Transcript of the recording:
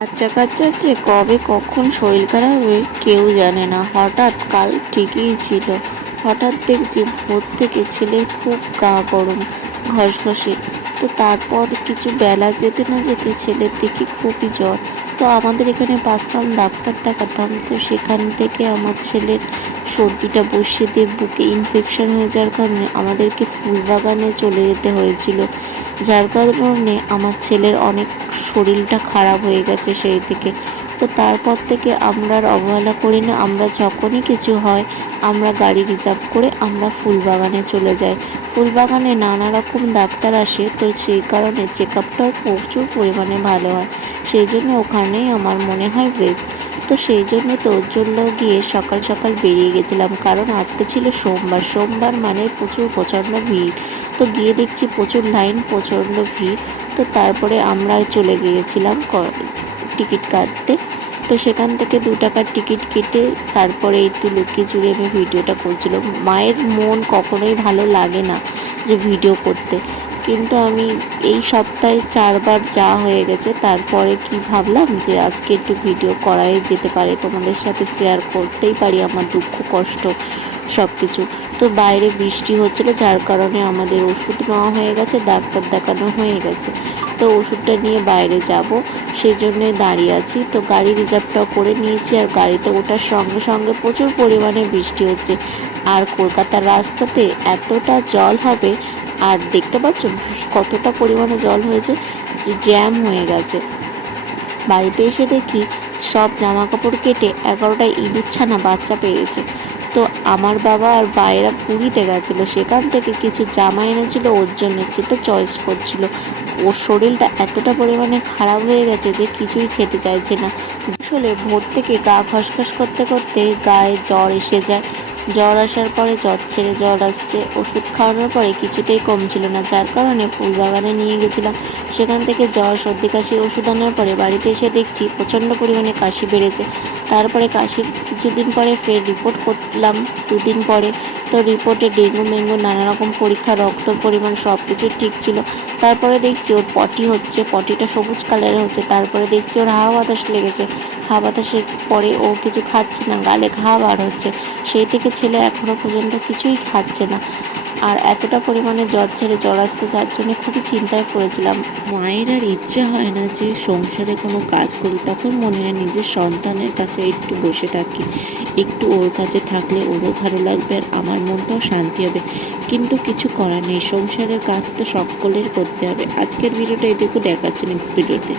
বাচ্চা কাচ্চার যে কবে কখন শরীর খারাপ হবে কেউ জানে না। হঠাৎ কাল ঠিকই ছিল, হঠাৎ দেখছি ভোর থেকে ছেলের খুব গা গরম, ঘসঘসে। তো তারপর কিছু বেলা যেতে না যেতে ছেলের দেখি খুবই জ্বর। তো আমাদের এখানে পাঁচটাম ডাক্তার দেখাতাম, তো সেখান থেকে আমার ছেলের সর্দিটা বসিয়ে দিয়ে বুকে ইনফেকশন হয়ে যাওয়ার কারণে আমাদেরকে ফুলবাগানে চলে যেতে হয়েছিল। যার কারণে আমার ছেলের অনেক শরীরটা খারাপ হয়ে গেছে সেই থেকে। তো তারপর থেকে আমরা আর অবহেলা করি না, আমরা যখনই কিছু হয় আমরা গাড়ি রিজার্ভ করে আমরা ফুলবাগানে চলে যাই। ফুলবাগানে নানা রকম ডাক্তার আসে, তো সেই কারণে চেক আপটাও প্রচুর পরিমাণে ভালো হয়। সেই জন্য ওখানেই আমার মনে হয় বেস্ট। তো সেই জন্য তোর জন্য গিয়ে সকাল সকাল বেরিয়ে গেছিলাম, কারণ আজকে ছিল সোমবার। সোমবার মানে প্রচণ্ড ভিড়। তো গিয়ে দেখছি প্রচুর লাইন, প্রচণ্ড ভিড়। তো তারপরে আমরা চলে গিয়েছিলাম টিকিট কাটতে। তো সেখান থেকে 2 টাকার টিকিট কেটে তারপরে একটু লুকিয়ে চুরিয়ে আমি ভিডিওটা করছিলাম। মায়ের মন কখনোই ভালো লাগে না যে ভিডিও করতে, কিন্তু আমি এই সপ্তাহে 4বার যা হয়ে গেছে, তারপরে কি ভাবলাম যে আজকে একটু ভিডিও করাই যেতে পারে, তোমাদের সাথে শেয়ার করতেই পারি আমার দুঃখ কষ্ট সব কিছু। তো বাইরে বৃষ্টি হচ্ছিলো, যার কারণে আমাদের ওষুধ নেওয়া হয়ে গেছে, ডাক্তার দেখানো হয়ে গেছে। তো ওষুধটা নিয়ে বাইরে যাব, সেই জন্যে দাঁড়িয়ে আছি। তো গাড়ি রিজার্ভটাও করে নিয়েছি, আর গাড়িতে ওঠার সঙ্গে সঙ্গে প্রচুর পরিমাণে বৃষ্টি হচ্ছে। আর কলকাতার রাস্তাতে এতটা জল হবে, আর দেখতে পাচ্ছ কতটা পরিমাণে জল হয়েছে, যে জ্যাম হয়ে গেছে। বাড়িতে এসে দেখি সব জামা কাপড় কেটে 11টা ইঁদুর ছানা বাচ্চা পেয়েছে। তো আমার বাবা আর ভাইয়েরা পুরীতে গেছিলো, সেখান থেকে কিছু জামা এনেছিল ওর জন্য, সেটা চয়েস করছিল। ওর শরীরটা এতটা পরিমাণে খারাপ হয়ে গেছে যে কিছুই খেতে চাইছে না। আসলে ভোর থেকে গা খসখস করতে করতে গায়ে জ্বর এসে যায়। জ্বর আসার পরে জ্বর ছেড়ে জ্বর আসছে, ওষুধ খাওয়ানোর পরে কিছুতেই কমছিল না, যার কারণে ফুলবাগানে নিয়ে গেছিলাম। সেখান থেকে জ্বর সর্দি কাশির ওষুধ আনার পরে বাড়িতে এসে দেখছি প্রচণ্ড পরিমাণে কাশি বেড়েছে। তারপরে কাশির কিছুদিন পরে ফের রিপোর্ট করলাম 2 দিন পরে। তো রিপোর্টে ডেঙ্গু মেঙ্গু নানা রকম পরীক্ষা, রক্তর পরিমাণ সব কিছু ঠিক ছিল। তারপরে দেখছি ওর পটি হচ্ছে, পটিটা সবুজ কালারের হচ্ছে। তারপরে দেখছি ওর হাওয়া বাতাস লেগেছে, হাওয়া বাতাসের পরে ও কিছু খাচ্ছে না, গালে ঘা বার হচ্ছে। সেই থেকে ছেলে এখনও পর্যন্ত কিছুই খাচ্ছে না। আর এতটা পরিমাণে জ্বর ছেড়ে জ্বর আসছে, যার জন্য খুবই চিন্তায় পড়েছিলাম। মায়ের আর ইচ্ছে হয় না যে সংসারে কোনো কাজ করি, তখন মনে হয় নিজের সন্তানের কাছে একটু বসে থাকি, একটু ওর কাছে থাকলে ওরও ভালো লাগবে আর আমার মনটাও শান্তি হবে। কিন্তু কিছু করার নেই, সংসারের কাজ তো সকলের করতে হবে। আজকের ভিডিওটা এটুকু, দেখাচ্ছি নেক্সট ভিডিওতে।